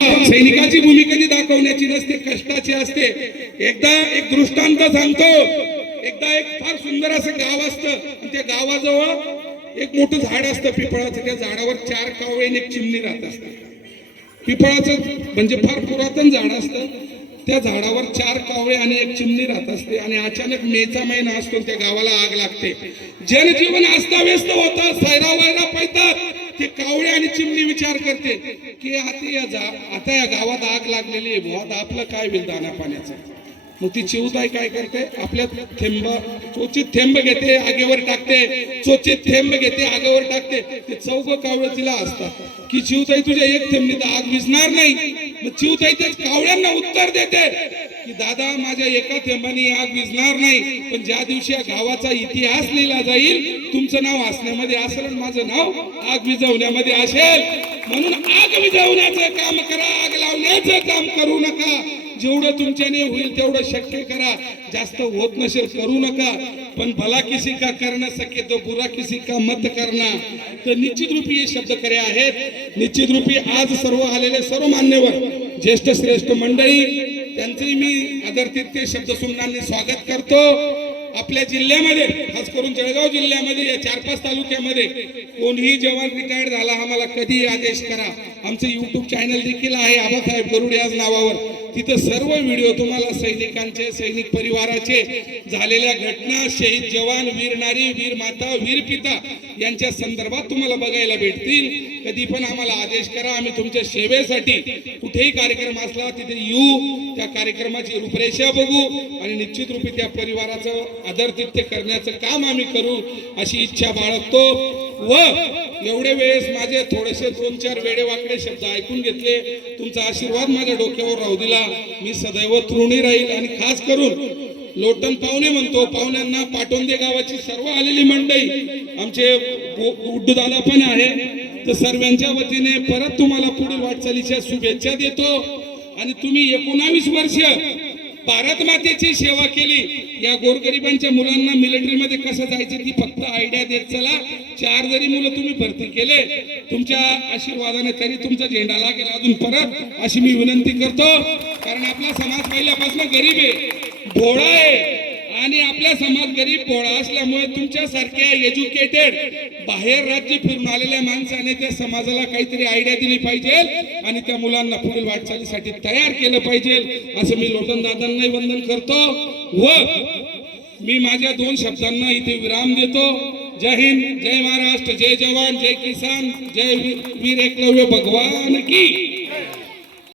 सैनिकाची भूमिका जी दाखवण्याची नसते कष्टाची असते. एकदा एक दृष्टांत सांगतो. एकदा एक फार सुंदर असं गाव असतं. त्या गावाजवळ एक मोठं झाड असतं पिपळाचं. त्या झाडावर चार कावळे आणि एक चिमणी राहत असते पिपळाचं म्हणजे फार पुरातन झाड असतं. त्या झाडावर चार कावळे आणि एक चिमणी राहत असते. आणि अचानक मेचा महिना असतो त्या गावाला आग लागते. जनजीवन अस्ताव्यस्त होतं. सैरा वैरा पाहतात ते कावळे आणि चिमणी विचार करते की आता या जा आता या गावात आग लागलेली आहे बुवा आता आपलं काय होईल दाना पाण्याचं? मग ती चिवताई काय करते? आपल्या थेंब चोचित थेंब घेते आगेवर टाकते चोचित थेंब घेते आगेवर टाकते. ते चौघ कावळे तिला असतात. की चिवताई तुझ्या एक थेंबनी तर आग विझणार नाही. मग चिवताई त्याच कावळ्यांना उत्तर देते. की दादा माझ्या एका थेंबाने आग विजणार नाही पण ज्या दिवशी या गावाचा इतिहास लिहिला जाईल तुमचं नाव असण्यामध्ये असेल आणि माझं नाव आग विझवण्यामध्ये असेल. म्हणून आग विझवण्याचं काम करा आग लावण्याचं काम करू नका. जेवढं तुमच्याने होईल तेवढं शक्य करा. जास्त होत नसेल करू नका. पण भला किसी का करणं सके तो बुरा किसी का मत करना तर निश्चित रूपी हे शब्द खरे आहेत. निश्चित रूपी आज सर्व आलेले सर्व मान्यवर ज्येष्ठ श्रेष्ठ मंडळी त्यांचंही मी आदरतीत ते शब्द स्वागत करतो. आपल्या जिल्ह्यामध्ये खास करून जळगाव जिल्ह्यामध्ये या चार पाच तालुक्यामध्ये कोणीही जवान रिटायर्ड झाला आम्हाला कधी आदेश करा. आमचं युट्यूब चॅनल देखील आहे आबासाहेब गरुड याच नावावर. तिथं सर्व व्हिडिओ तुम्हाला सैनिकांचे सैनिक परिवाराचे झालेल्या घटना शहीद जवान वीर नारी वीर माता वीर पिता यांच्या संदर्भात तुम्हाला बघायला भेटतील. कधी पण आम्हाला आदेश करा आम्ही तुमच्या सेवेसाठी कुठेही कार्यक्रम असला तिथे येऊ त्या कार्यक्रमाची रूपरेषा बघू आणि निश्चित रूपी त्या परिवाराचं आदरतिथ्य करण्याचं काम आम्ही करू अशी इच्छा बाळगतो. व एवढे वेळेस माझे थोडेसे दोन चार वेडे वाकडे शब्द ऐकून घेतले. तुमचा आशीर्वाद माझ्या डोक्यावर राहू दिला. मी सदैव तृणी राहील आणि खास करून लोटन पाहुणे म्हणतो पाहुण्यांना पाटोंदे गावाची सर्व आलेली मंडई आमचे गुड्डू दादा पण आहे. तर सर्वांच्या वतीने परत तुम्हाला पुढील वाटचालीच्या शुभेच्छा देतो. आणि तुम्ही एकोणावीस वर्ष भारत मातेची सेवा केली. या गोरगरिबांच्या मुलांना मिलिटरीमध्ये कसं जायचं ती फक्त आयडिया देत चला. चार जरी मुलं तुम्ही भरती केले तुमच्या आशीर्वादाने तरी तुमचा झेंडा लागेल. अजून परत अशी मी विनंती करतो कारण आपला समाज पहिल्यापासून गरीब आहे. भोळा आहे. आणि आपला समाज गरीब पोळा असल्यामुळे तुमच्यासारख्या एज्युकेटेड बाहेर राज्य फिरून आलेल्या माणसाने त्या समाजाला काहीतरी आयडिया दिली पाहिजे आणि त्या मुलांना पुढील वाटचालीसाठी तयार केलं पाहिजे असं मी लोटन दादांनाही वंदन करतो. व मी माझ्या दोन शब्दांना इथे विराम देतो. जय हिंद जय महाराष्ट्र जय जवान जय किसान जय वीर एकलव्य भगवान की.